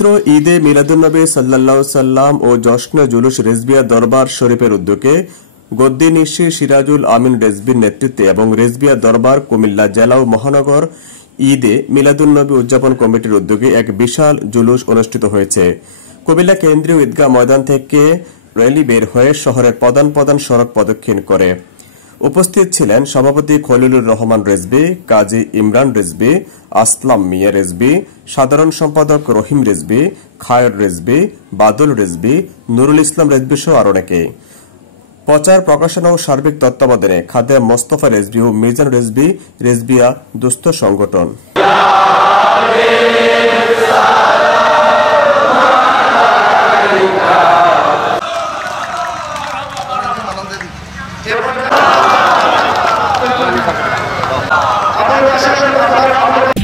পবিত্র ঈদে মিলাদুন্নবী সাল্লাল্লাহু সাল্লাম ও জশ্নে জুলুস রেজবিয়া দরবার শরীফের উদ্যোগে গদ্দি নিশি সিরাজুল আমিন রেজবির নেতৃত্বে এবং রেজবিয়া দরবার কুমিল্লা জেলা ও মহানগর ঈদে মিলাদুন্নবী উদযাপন কমিটির উদ্যোগে এক বিশাল জুলুস অনুষ্ঠিত হয়েছে। কুমিল্লা কেন্দ্রীয় ঈদগাহ ময়দান থেকে র্যালি বের হয়ে শহরের প্রধান প্রধান সড়ক প্রদক্ষিণ করে। উপস্থিত ছিলেন সভাপতি খলিলুর রহমান রেজবি, কাজী ইমরান রেজবি, আসলাম মিয়া রেজবি, সাধারণ সম্পাদক রহিম রেজবি, খায়র রেজবি, বাদল রেজবি, নুরুল ইসলাম রেজবি সহ আরো অনেকে। প্রচার প্রকাশনা ও সার্বিক তত্ত্বাবধানে খাদেম মোস্তফা রেজবি ও মিজান রেজবি রেজবিয়া দুস্থ সংগঠন। আমার